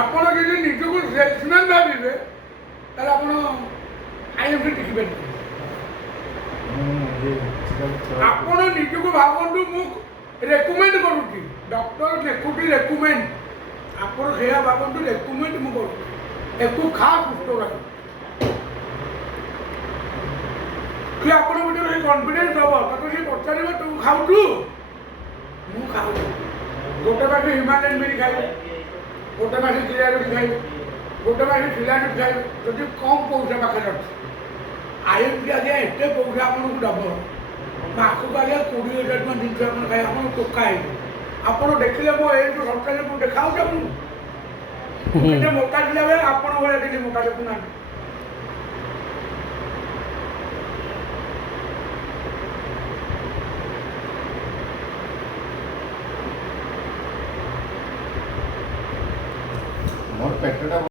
ଆପଣ ଯଦି ନିଜକୁ ସେଲ୍ସମ୍ୟାନ୍ ଭାବିବେ ତାହେଲେ ଆପଣ ଆଇଏମ୍ସି ଟିକିବେନି। ଆପଣ ନିଜକୁ ଭାବନ୍ତୁ ମୁଁ ରେକମେଣ୍ଡ କରୁଛି, ଡକ୍ଟର ଲେଖୁଛି ରେକମେଣ୍ଡ, ଆପଣ ସେଇଆ ଭାବନ୍ତୁ ରେକମେଣ୍ଡ ମୁଁ କରୁଛି, ଏକୁ ଖା ସୁସ୍ଥ ରହିବ। କି ଆପଣ ଭିତରେ ସେଇ କନଫିଡେନ୍ସ ହବ, ତାକୁ ସେ ପଚାରିବ ତୁ ଖାଉଛୁ, ମୁଁ ଖାଉଛି। ଗୋଟେ ମାସ ହିମାଲୟନ ବିରି ଖାଇବେ, ଗୋଟେ ମାସ ଜିରା ରୁଟି ଖାଇବେ, ଗୋଟେ ମାସ ଶିଲା ରୁଟି ଖାଇବେ, ଯଦି କମ୍ ପଇସା ପାଖରେ ଅଛି। ଆଇଏମ୍ସି ଆଜ୍ଞା ଏତେ ପଇସା ଆପଣଙ୍କୁ ଦେବ, ମାସକୁ ଆଜ୍ଞା 20,000 ଟଙ୍କା ଜିନିଷ ଆପଣ ଖାଇବେ, ଆପଣ ଟୋକା ହେଇଯିବ। ଆପଣ ଦେଖିଲେ ମୋ ଏଇ ଯେଉଁ ସପ୍ତାହରେ ମୁଁ ଦେଖାଉଛି ଆପଣଙ୍କୁ କେତେ ମୋଟା ଥିଲା ବେଳେ ଆପଣ ଭଳିଆ କିଛି ମୋଟା ଦେଖୁନାହାନ୍ତି। ମୋର ପେଟଟା